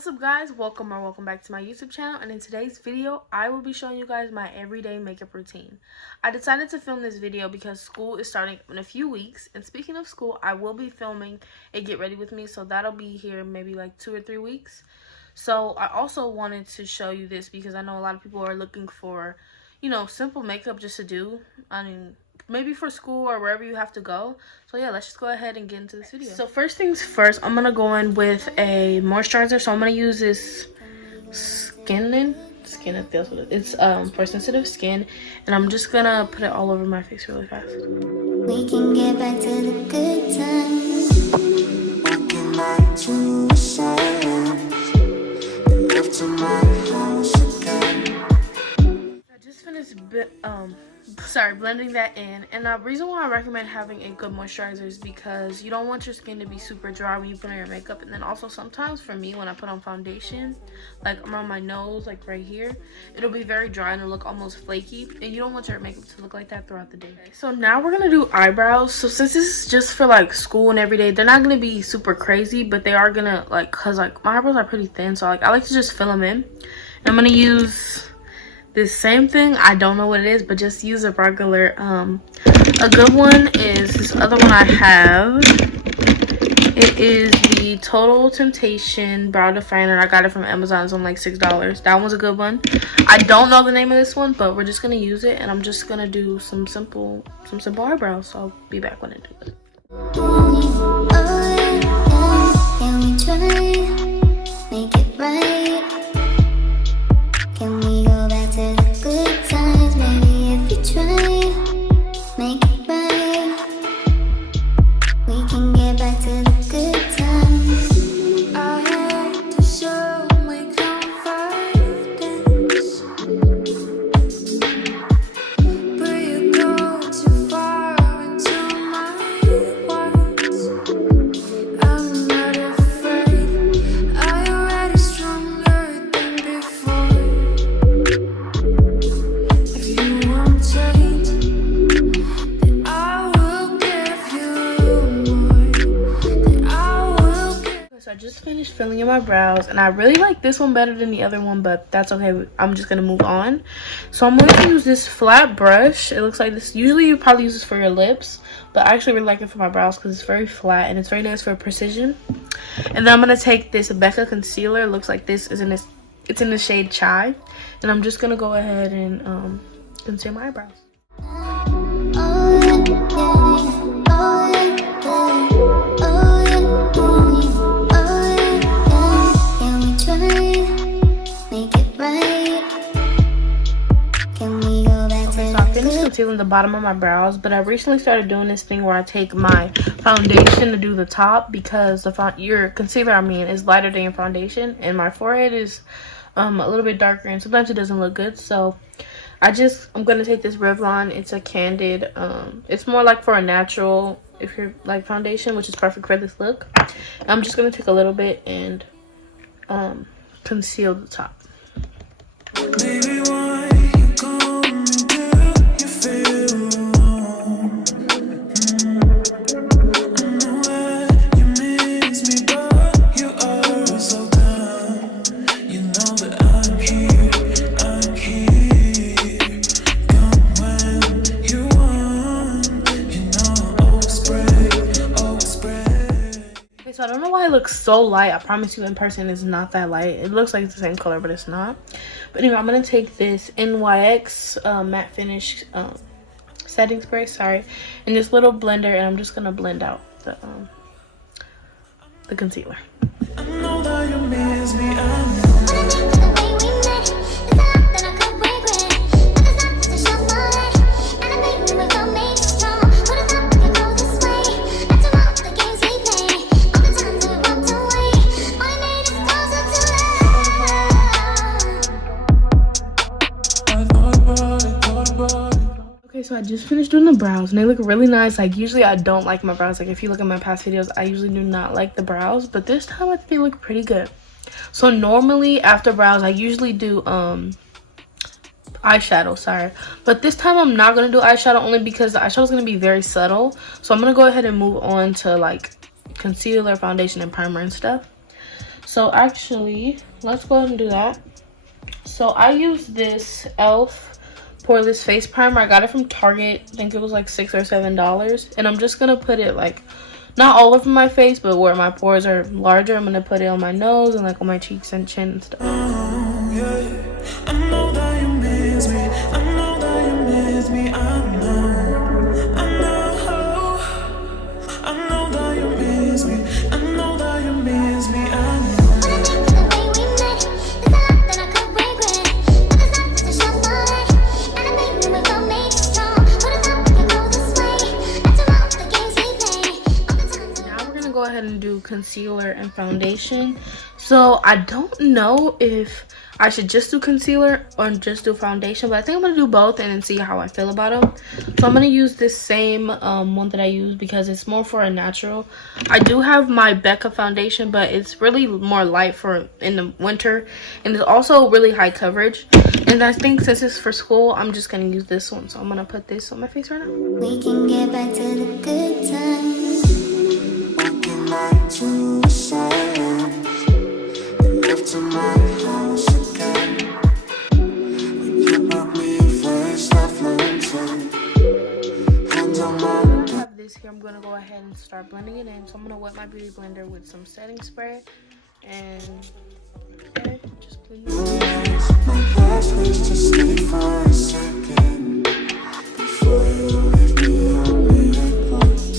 What's up guys, welcome back to my YouTube channel, and in today's video I will be showing you guys my everyday makeup routine. I decided to film this video because school is starting in a few weeks, and speaking of school, I will be filming a get ready with me, so that'll be here maybe like 2 or 3 weeks. So I also wanted to show you this because I know a lot of people are looking for, simple makeup just to do. I mean, maybe for school or wherever you have to go. So yeah, let's just go ahead and get into this video. So first things first, I'm gonna go in with a moisturizer. So I'm gonna use this skin, I think that's what it is. It's for sensitive skin, and I'm just gonna put it all over my face really fast. We can get back to the good times. Walking back to the silence. Left to my house again. I just finished blending that in, and the reason why I recommend having a good moisturizer is because you don't want your skin to be super dry when you put on your makeup. And then also sometimes for me, when I put on foundation, like around my nose, like right here, it'll be very dry and it'll look almost flaky, and you don't want your makeup to look like that throughout the day. So now we're gonna do eyebrows. So since this is just for like school and every day, they're not gonna be super crazy, but they are gonna cause like my eyebrows are pretty thin, so I like to just fill them in. And I'm gonna use this same thing, I don't know what it is, but just use a regular. A good one is this other one I have. It is the Total Temptation Brow Definer. I got it from Amazon. It's on like $6. That one's a good one. I don't know the name of this one, but we're just gonna use it, and I'm just gonna do some simple eyebrows. So I'll be back when I do it. Can we try? Make it right. Can we go back to the good times? Maybe if you try, make it right. We can get back to the good times. I had to show my confidence, but you go too far into my words. I'm not afraid. I already stronger than before. So I just finished filling in my brows, and I really like this one better than the other one, but that's okay. I'm just gonna move on. So I'm going to use this flat brush. It looks like this. Usually you probably use this for your lips, but I actually really like it for my brows because it's very flat and it's very nice for precision. And then I'm gonna take this Becca concealer. It looks like this is in this. It's in the shade Chai, and I'm just gonna go ahead and conceal my eyebrows. Concealing the bottom of my brows, but I recently started doing this thing where I take my foundation to do the top, because your concealer, is lighter than your foundation, and my forehead is a little bit darker, and sometimes it doesn't look good. So I'm gonna take this Revlon. It's a candid, it's more like for a natural, if you're like foundation, which is perfect for this look. And I'm just gonna take a little bit and conceal the top. Baby, why you come do you feel alone? I know that you miss me, but you are so down. You know that I'm here. Come when you want. You know I always spray. Okay, so I don't know why it looks so light. I promise you in person it's not that light. It looks like it's the same color, but it's not. But anyway, I'm gonna take this NYX matte finish setting spray, in this little blender, and I'm just gonna blend out the concealer. I know that you miss me. I know. Okay, so I just finished doing the brows, and they look really nice. Like, usually I don't like my brows. Like, if you look at my past videos, I usually do not like the brows, but this time I think they look pretty good. So normally after brows, I usually do eyeshadow, but this time I'm not gonna do eyeshadow, only because the eyeshadow is gonna be very subtle. So I'm gonna go ahead and move on to like concealer, foundation, and primer and stuff. So actually, let's go ahead and do that. So I use this e.l.f. poreless face primer. I got it from Target. I think it was like $6 or $7. And I'm just gonna put it like not all over my face, but where my pores are larger. I'm gonna put it on my nose and like on my cheeks and chin and stuff. I know that you miss me. I know that you miss me. I know. I know that you miss me. I know that you miss me. I know. Go ahead and do concealer and foundation. So I don't know if I should just do concealer or just do foundation, but I think I'm gonna do both and then see how I feel about them. So I'm gonna use this same one that I use because it's more for a natural. I do have my Becca foundation, but it's really more light for in the winter, and it's also really high coverage. And I think since it's for school, I'm just gonna use this one. So I'm gonna put this on my face right now. We can get back to the good times. To silence and left to my house again. When you broke me first, I floated. Hands on my I have this here. I'm gonna go ahead and start blending it in. So I'm gonna wet my beauty blender with some setting spray and just blend it in. my heart was to stay for a second before you leave me on me like once.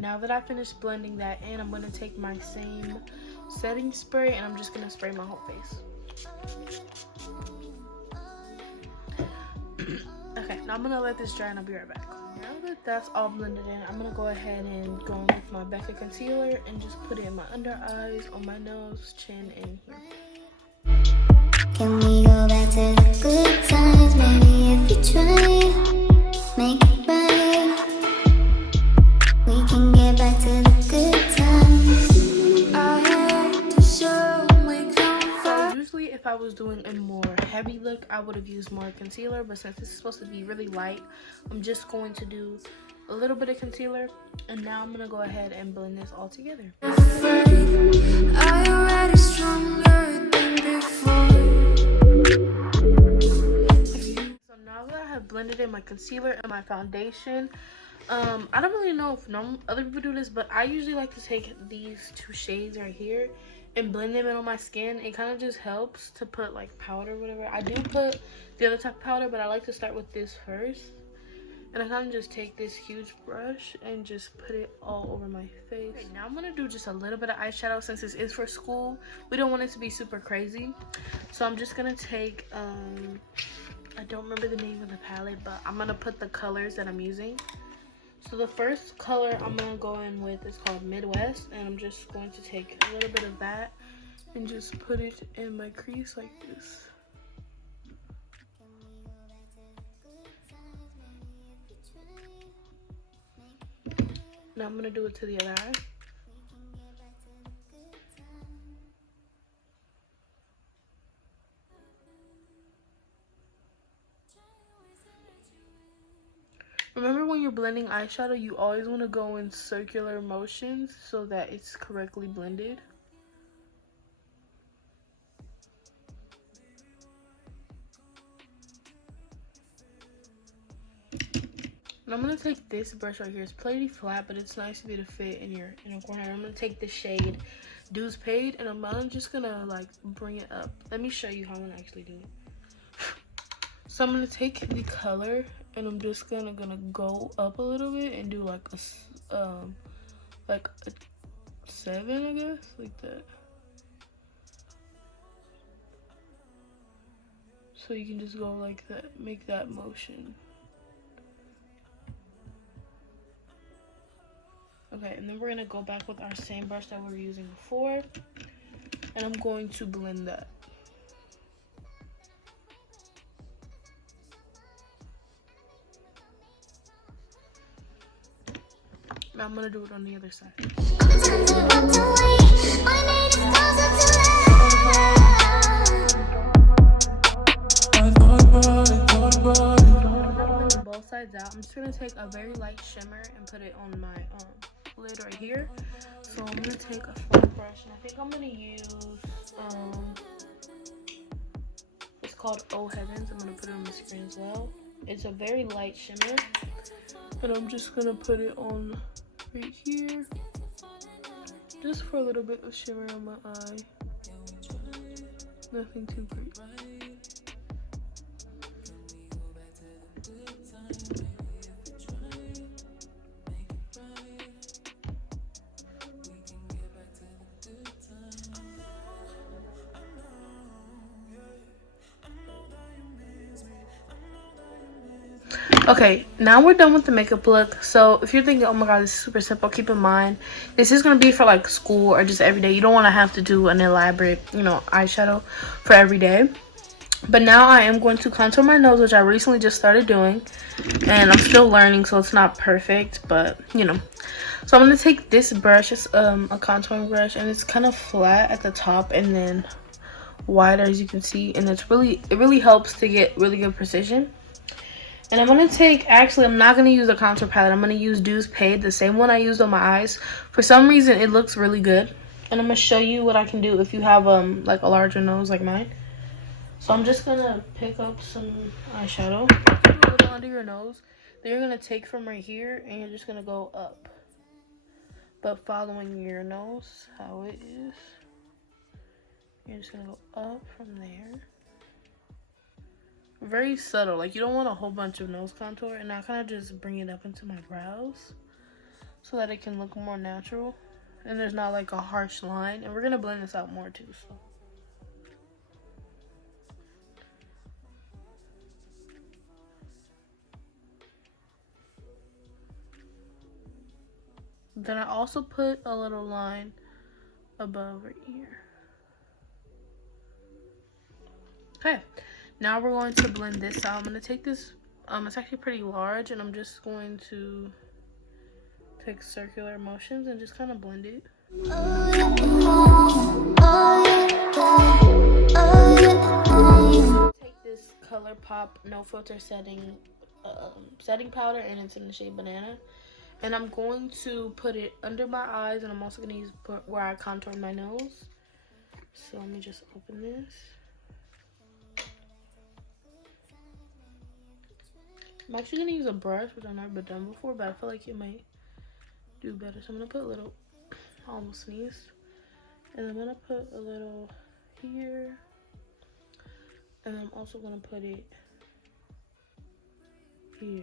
Now that I finished blending that in, I'm gonna take my same setting spray and I'm just gonna spray my whole face. Okay, now I'm gonna let this dry and I'll be right back. Now that that's all blended in, I'm gonna go ahead and go in with my Becca concealer and just put it in my under eyes, on my nose, chin, and here. Can we go back to the good times? Maybe if you try, make it right. We can get back to the good times. I had to show my comfort. Usually if I was doing a more heavy look, I would have used more concealer, but since this is supposed to be really light, I'm just going to do a little bit of concealer, and now I'm gonna go ahead and blend this all together. Are you ready? Stronger than before? So now that I have blended in my concealer and my foundation, I don't really know if other people do this, but I usually like to take these two shades right here and blend them in on my skin. It kind of just helps to put like powder or whatever. I do put the other type of powder, but I like to start with this first. And I kind of just take this huge brush and just put it all over my face. Okay, now I'm going to do just a little bit of eyeshadow since this is for school. We don't want it to be super crazy. So I'm just going to take, I don't remember the name of the palette, but I'm going to put the colors that I'm using. So the first color I'm going to go in with is called Midwest. And I'm just going to take a little bit of that and just put it in my crease like this. Now I'm going to do it to the other eye. Remember when you're blending eyeshadow, you always want to go in circular motions so that it's correctly blended. And I'm going to take this brush right here. It's pretty flat, but it's nice to be able to fit in your inner corner. I'm going to take the shade Dues Paid, and I'm just going to like bring it up. Let me show you how I'm going to actually do it. So I'm going to take the color, and I'm just gonna go up a little bit and do like a 7, I guess, like that. So you can just go like that, make that motion. Okay, and then we're gonna go back with our same brush that we were using before, and I'm going to blend that. Now I'm gonna do it on the other side. sides out. I'm just gonna take a very light shimmer and put it on my lid right here. So I'm gonna take a flat brush, and I think I'm gonna use it's called Oh Heavens. I'm gonna put it on the screen as well. It's a very light shimmer, and I'm just gonna put it on right here, just for a little bit of shimmer on my eye. Nothing too great. Okay, now we're done with the makeup look. So if you're thinking, oh my god, this is super simple, keep in mind this is going to be for like school or just every day. You don't want to have to do an elaborate, you know, eyeshadow for every day. But now I am going to contour my nose, which I recently just started doing, and I'm still learning, so it's not perfect, but you know. So I'm going to take this brush. It's a contouring brush, and it's kind of flat at the top and then wider, as you can see, and it really helps to get really good precision. And I'm going to take, actually, I'm not going to use a contour palette. I'm going to use Dews Paid, the same one I used on my eyes. For some reason, it looks really good. And I'm going to show you what I can do if you have, like, a larger nose like mine. So I'm just going to pick up some eyeshadow. Put a little under your nose. Then you're going to take from right here, and you're just going to go up. But following your nose, how it is. You're just going to go up from there. Very subtle, like you don't want a whole bunch of nose contour, and I kind of just bring it up into my brows so that it can look more natural and there's not like a harsh line. And we're gonna blend this out more too, so then I also put a little line above right here. Okay, now we're going to blend this out. I'm going to take this, it's actually pretty large, and I'm just going to take circular motions and just kind of blend it. Take this ColourPop No Filter setting powder, and it's in the shade Banana. And I'm going to put it under my eyes, and I'm also going to use where I contour my nose. So let me just open this. I'm actually going to use a brush, which I've never done before, but I feel like it might do better. So I'm going to put a little, I almost sneezed. And I'm going to put a little here. And I'm also going to put it here.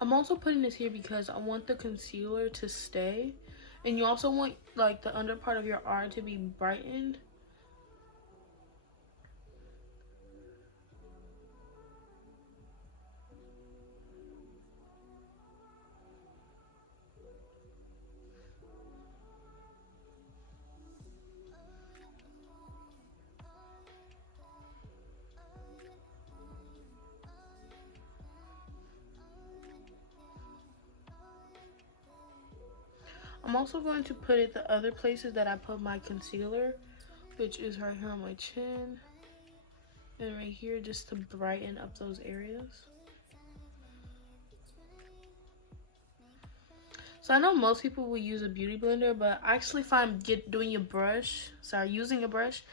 I'm also putting this here because I want the concealer to stay, and you also want like the under part of your eye to be brightened. I'm also going to put it the other places that I put my concealer, which is right here on my chin and right here, just to brighten up those areas. So I know most people will use a beauty blender, but I actually find using a brush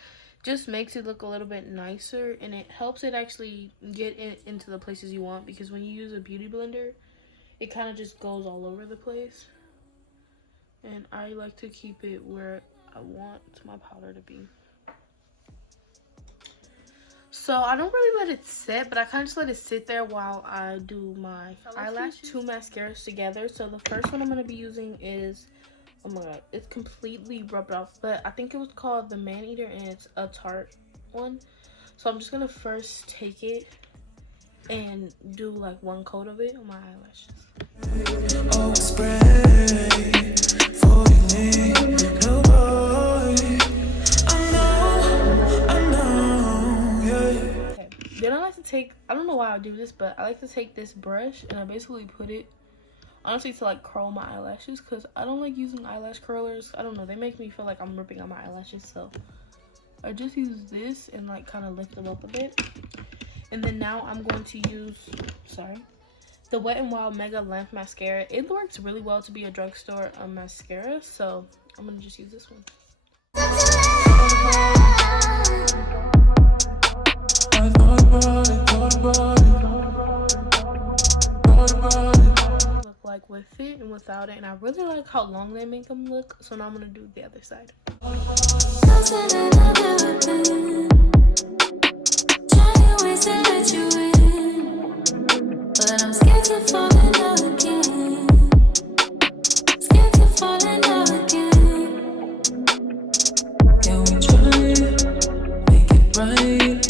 just makes it look a little bit nicer, and it helps it actually get into the places you want, because when you use a beauty blender, it kind of just goes all over the place. And I like to keep it where I want my powder to be. So I don't really let it sit, but I kind of just let it sit there while I do my eyelash. Two mascaras together. So the first one I'm going to be using is, oh my god, it's completely rubbed off, but I think it was called the Man Eater, and it's a Tarte one. So I'm just going to first take it and do like one coat of it on my eyelashes. Oh, spray. Okay. Then I like to take, I don't know know why I do this, but I like to take this brush and I basically put it, honestly, to like curl my eyelashes, because I don't like using eyelash curlers. I don't know, they make me feel like I'm ripping out my eyelashes, so I just use this and like kind of lift them up a bit. And then now I'm going to use, the Wet n Wild Mega Length Mascara. It works really well to be a drugstore mascara, so I'm gonna just use this one. Look like with it and without it, and I really like how long they make them look, so now I'm gonna do the other side. But I'm scared to fall in love again. Scared to fall in love again. Can we try, make it right?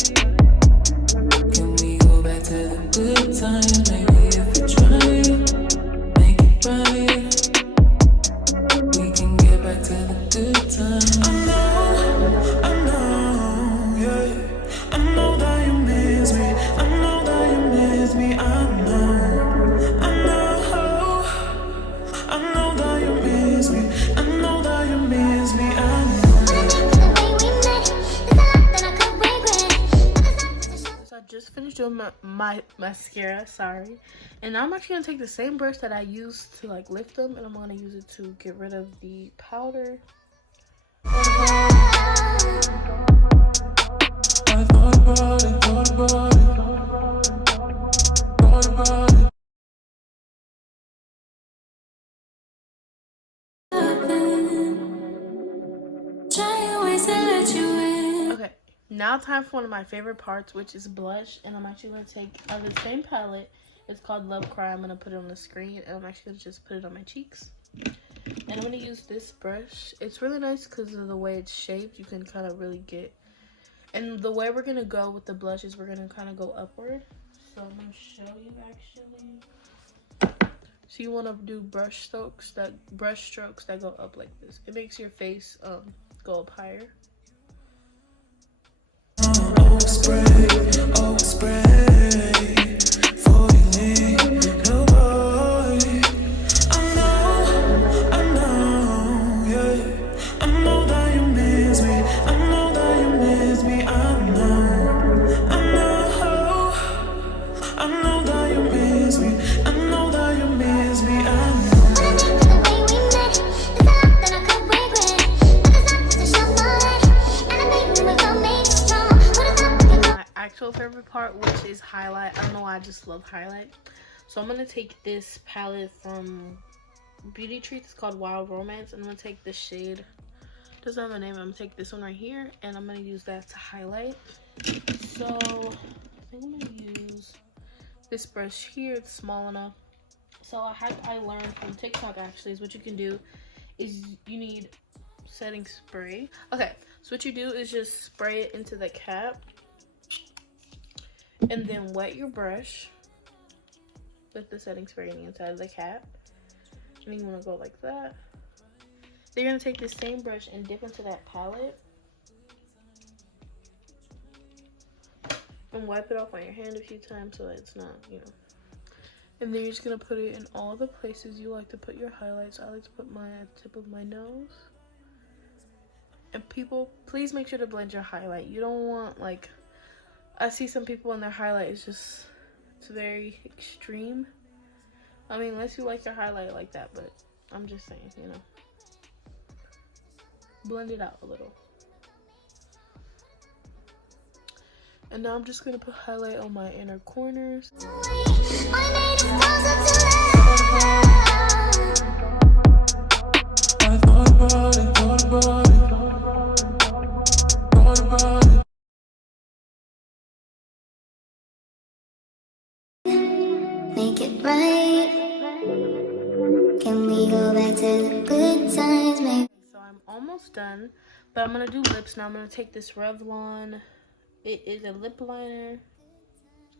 Can we go back to the good times? Maybe if we try, make it right, we can get back to the good times. I know, yeah. I know that you miss me. I know that you miss me. I know that you miss me. I know that you miss me. I know. So I just finished doing my mascara, and now I'm actually gonna take the same brush that I used to like lift them, and I'm gonna use it to get rid of the powder. Okay, now time for one of my favorite parts, which is blush, and I'm actually going to take out of the same palette. It's called Love Cry. I'm going to put it on the screen, and I'm actually going to just put it on my cheeks. And I'm going to use this brush. It's really nice because of the way it's shaped. You can kind of really get, and the way we're going to go with the blush is we're going to kind of go upward. So I'm going to show you actually. So you want to do brush strokes that go up like this. It makes your face go up higher. Oh, spray, for you leave, no boy. I know, yeah. I know that you miss me. I know that you miss me. I know that you miss me. I know that you miss me. I know. Actual favorite part, which is highlight. I don't know why, I just love highlight. So I'm gonna take this palette from Beauty Treats. It's called Wild Romance, and I'm gonna take this shade, doesn't have a name. I'm gonna take this one right here, and I'm gonna use that to highlight. So I think I'm gonna use this brush here. It's small enough. So I learned from TikTok actually is what you can do is you need setting spray. Okay, so what you do is just spray it into the cap, and then wet your brush with the setting spray on the inside of the cap. And then you want to go like that. Then you're going to take the same brush and dip into that palette. And wipe it off on your hand a few times so that it's not, you know. And then you're just going to put it in all the places you like to put your highlights. I like to put mine at the tip of my nose. And people, please make sure to blend your highlight. You don't want, like, I see some people in their highlight is just, it's very extreme. I mean, unless you like your highlight like that, but I'm just saying, you know. Blend it out a little. And now I'm just going to put highlight on my inner corners. Make it right. Can we go back to the good times, maybe? So I'm almost done, but I'm gonna do lips now. I'm gonna take this Revlon. It is a lip liner,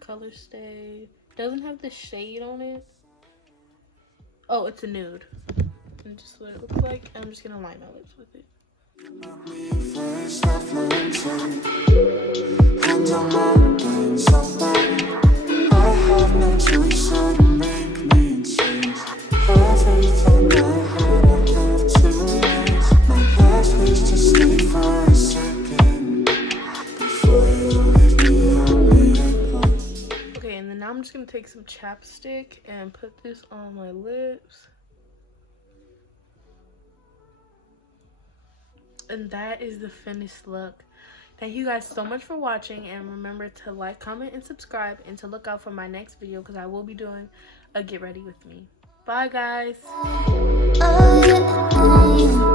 color stay. Doesn't have the shade on it. Oh, it's a nude. And just what it looks like. And I'm just gonna line my lips with it. have no choice, so to make me change everything I had, I have to lose. My life is to stay for a second before you leave me only at once. Okay, and then now I'm just gonna take some chapstick and put this on my lips. And that is the finished look. Thank you guys so much for watching, and remember to like, comment, and subscribe, and to look out for my next video because I will be doing a get ready with me. Bye guys. Oh, yeah.